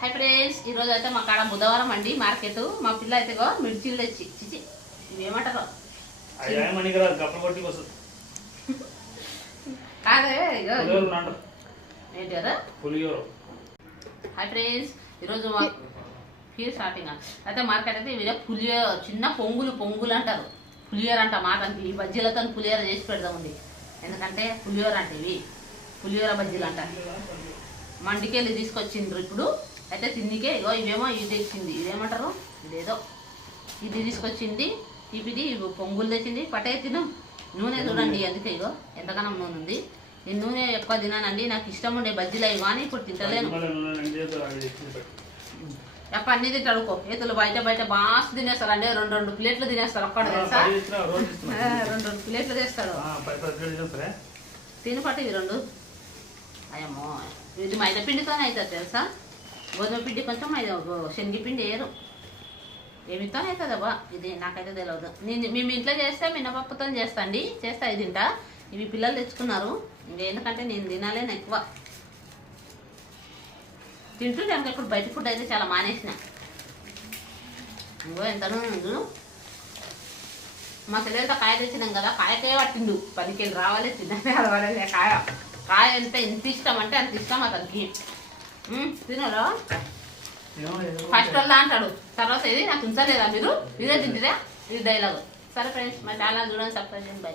Hi friends, ఈరోజు అయితే మా కాడ బుధవారం అండి మార్కెట్. మా పిల్ల అయితే మిర్చీలు తెచ్చి చిచి ఇవేమంటారు కాదే ఏంటి కదా. హై ఫ్రెండ్స్, ఈరోజు మా స్టార్టింగ్ అయితే మార్కెట్ అయితే ఇవి పులిహోర, చిన్న పొంగులు అంటారు. పులిహోర అంట మాకంటే ఈ బజ్జీలతో పులిహోర చేసి పెడదామండి. ఎందుకంటే పులిహోర అంటే ఇవి పులిహోర బజ్జీలు అంటారు. మండికెళ్ళి తీసుకొచ్చిండ్రు. ఇప్పుడు అయితే తిండికే ఇవేమో ఇది తెచ్చింది. ఇదేమంటారు, ఇదేదో ఇది తీసుకొచ్చింది. ఇది పొంగులు తెచ్చింది. పటే తిను. నూనె చూడండి, అందుకే ఎంతగానో నూనె ఉంది. నేను నూనె ఎక్కువ తినానండి, నాకు ఇష్టం ఉండే బజ్జీలు అవి కానీ ఇప్పుడు తింటలేను. ఎప్ప అన్ని తింటాడుకో ఏతులు బయట బాగా తినేస్తారు అండి. రెండు ప్లేట్లు తినేస్తారు. ఒక్కడ తెలుసా, రెండు ప్లేట్లు తెస్తాడు. తిని పట్టు ఇవి రెండు. అయ్యమ్మో, ఇది మైదా పిండితోనే అవుతుంది తెలుసా. గోధుమ పిండి కొంచెం శనగపిండి వేయరు. ఏమితో అవుతుంది అబ్బా, ఇది నాకైతే తెలియదు. మేము ఇంట్లో చేస్తే మినపప్పుతో చేస్తాండి. చేస్తా ఇది తింటా. ఇవి పిల్లలు తెచ్చుకున్నారు. ఎందుకంటే నేను తినాలేను ఎక్కువ. తింటుంటే ఇప్పుడు బయట ఫుడ్ అయితే చాలా మానేసిన. ఎంత మా చెల్లెలతో కాయ తెచ్చినాం కదా, కాయకే పట్టిండు. 10 కేజీలు రావాలి, తిన్నానే అలవాలే. కాయ అంటే ఎంత ఇష్టం అంటే అంత ఇష్టం అతనికి. తినరా ఫస్ట్ వల్ల అంటాడు, తర్వాత ఇది నాకు ఉంచలేదా మీరు, ఇదే తింటారా, ఇది డైలాగు. సరే ఫ్రెండ్స్, మా ఛానల్ చూడండి, సబ్స్క్రైబ్ చేయండి. బై.